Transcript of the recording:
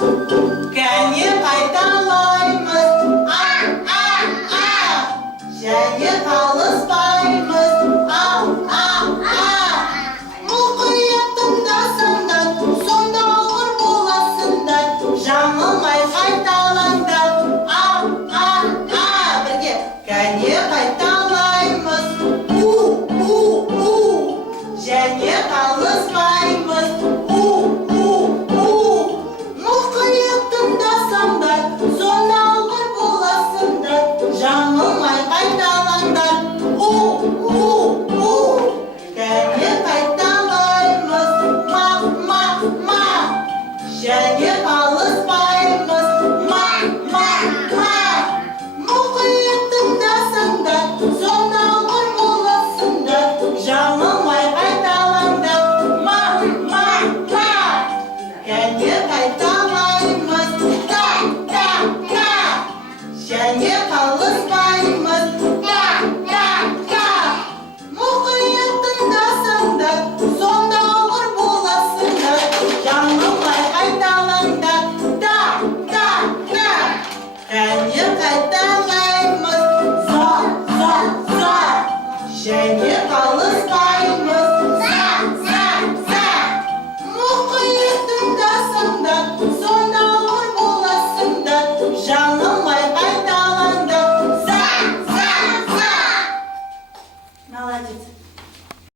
Кәне қайталаймыз, және қалыспаймыз, мұқият тыңдасаңдар, сонда алғыр боласыңдар, жаңылмай қайталаңдар, бірге. Кәне қайталаймыз, және қалыспаймыз, мұқият тыңдасаңдар, сонда алғыр боласыңдар, жаңылмай қайталаңдар, кәне қайталаймыз, және қалыспаймыз.